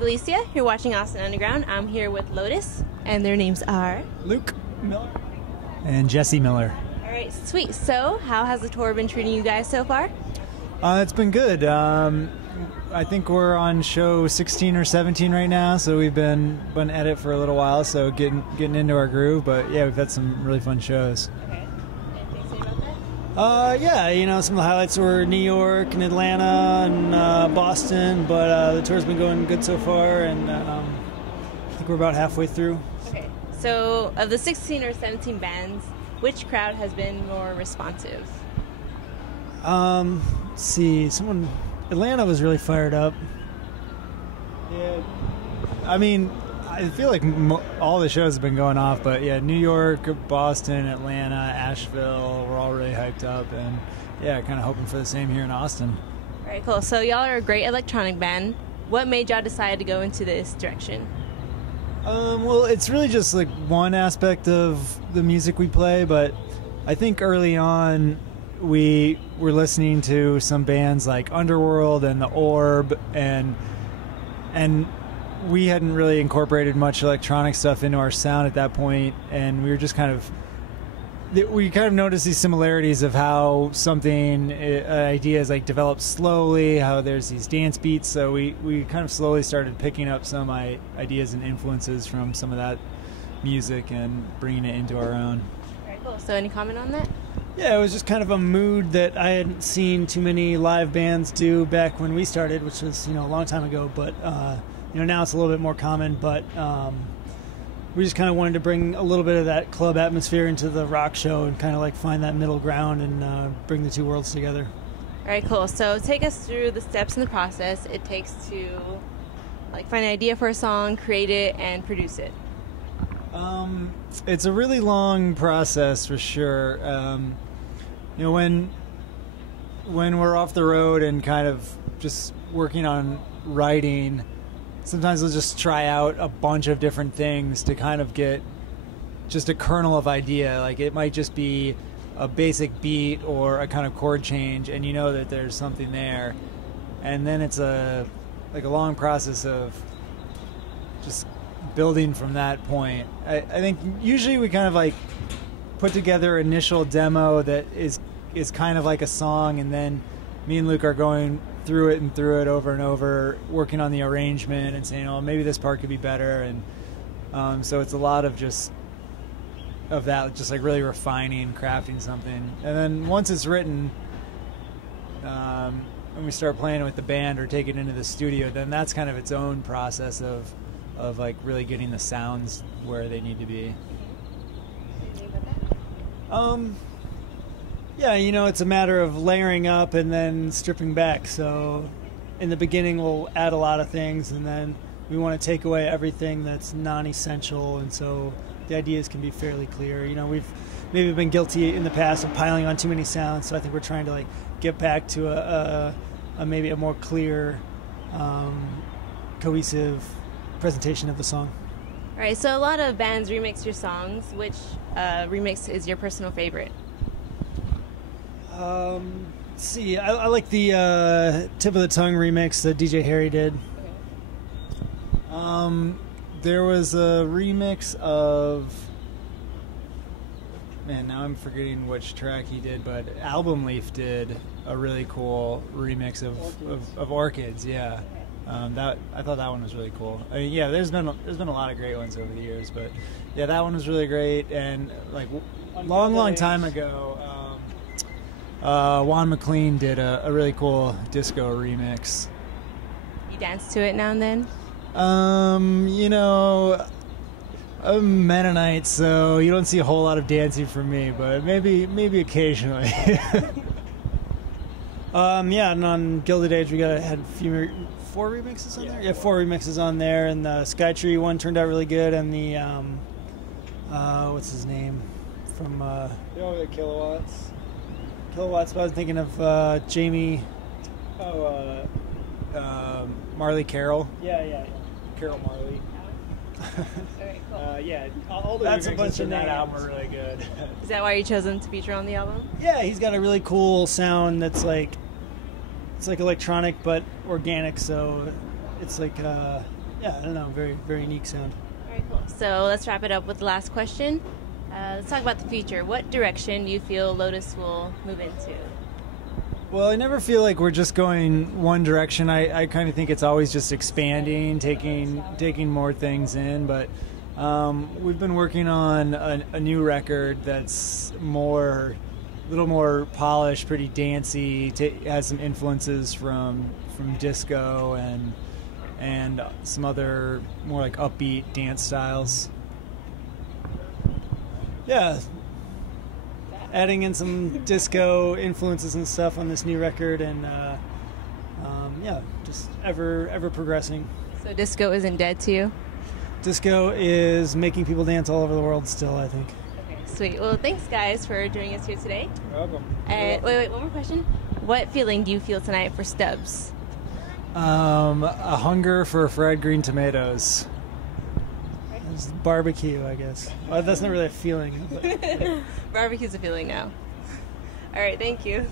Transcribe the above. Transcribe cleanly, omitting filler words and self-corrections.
I'm Belicia. You're watching Austin Underground. I'm here with Lotus, and their names are Luke Miller and Jesse Miller. All right, sweet. So, how has the tour been treating you guys so far? It's been good. I think we're on show 16 or 17 right now, so we've been at it for a little while, so getting into our groove. But yeah, we've had some really fun shows. Okay. Anything to say about that? Yeah, you know, some of the highlights were New York and Atlanta and Boston, but the tour's been going good so far, and I think we're about halfway through. Okay. So, of the 16 or 17 bands, which crowd has been more responsive? Let's see, Atlanta was really fired up. Yeah, I mean, I feel like all the shows have been going off, but yeah, New York, Boston, Atlanta, Asheville, we're all really hyped up, and yeah, kind of hoping for the same here in Austin. All right, cool. So y'all are a great electronic band. What made y'all decide to go into this direction? Well, it's really just like one aspect of the music we play, but I think early on we were listening to some bands like Underworld and The Orb, and we hadn't really incorporated much electronic stuff into our sound at that point, and we were just kind of noticed these similarities of how something ideas like develop slowly, how there's these dance beats. So we kind of slowly started picking up some ideas and influences from some of that music and bringing it into our own. All right, cool. So any comment on that? Yeah, it was just kind of a mood that I hadn't seen too many live bands do back when we started, which was, you know, a long time ago, but you know, now it's a little bit more common, but we just kind of wanted to bring a little bit of that club atmosphere into the rock show and kind of like find that middle ground and bring the two worlds together. All right, cool. So take us through the steps in the process it takes to like find an idea for a song, create it, and produce it. It's a really long process for sure. You know, when we're off the road and kind of just working on writing, sometimes we'll just try out a bunch of different things to kind of get just a kernel of idea. Like it might just be a basic beat or a kind of chord change, and you know that there's something there. And then it's a long process of just building from that point. I think usually we kind of like put together an initial demo that is kind of like a song, and then me and Luke are going through it over and over, working on the arrangement and saying, oh, maybe this part could be better. And so it's a lot of just of that, just like really refining, crafting something. And then once it's written, when we start playing it with the band or take it into the studio, then that's kind of its own process of like really getting the sounds where they need to be. Yeah, you know, it's a matter of layering up and then stripping back. So in the beginning we'll add a lot of things, and then we want to take away everything that's non-essential, and so the ideas can be fairly clear. You know, we've maybe been guilty in the past of piling on too many sounds, so I think we're trying to like get back to a maybe a more clear, cohesive presentation of the song. All right, so a lot of bands remix your songs. Which remix is your personal favorite? Let's see, I like the Tip of the Tongue remix that DJ Harry did. Okay. There was a remix of, man, now I'm forgetting which track he did, but Album Leaf did a really cool remix of Orchids. Yeah. I thought that one was really cool. I mean, yeah, there's been a lot of great ones over the years, but yeah, that one was really great. And like long time ago, Juan McLean did a really cool disco remix. You dance to it now and then? You know, I'm Mennonite, so you don't see a whole lot of dancing from me, but maybe occasionally. Yeah, and on Gilded Age we had four remixes on there? Yeah, four remixes on there, and the Skytree one turned out really good, and the, what's his name? From, You know, the Kilowatts. But I was thinking of Jamie. Marley Carroll. Yeah. Carol Marley. Alright, cool. Yeah, all the That's a remixes bunch of in that names. album are really good. Is that why you chose them to feature on the album? Yeah, he's got a really cool sound that's like, it's like electronic but organic, so it's like yeah, I don't know, very, very unique sound. All right, cool. So let's wrap it up with the last question. Let's talk about the future. What direction do you feel Lotus will move into? Well, I never feel like we're just going one direction. I kind of think it's always just expanding, taking more things in. But we've been working on a new record that's a little more polished, pretty dancey. Has some influences from disco and some other more like upbeat dance styles. Yeah. Adding in some disco influences and stuff on this new record, and yeah, just ever progressing. So disco isn't dead to you? Disco is making people dance all over the world still, I think. Okay, sweet. Well, thanks guys for joining us here today. You're welcome. And wait, one more question. What feeling do you feel tonight for Stubbs? A hunger for fried green tomatoes. It's barbecue, I guess. Well, that's not really a feeling. But Barbecue's a feeling now. All right, thank you.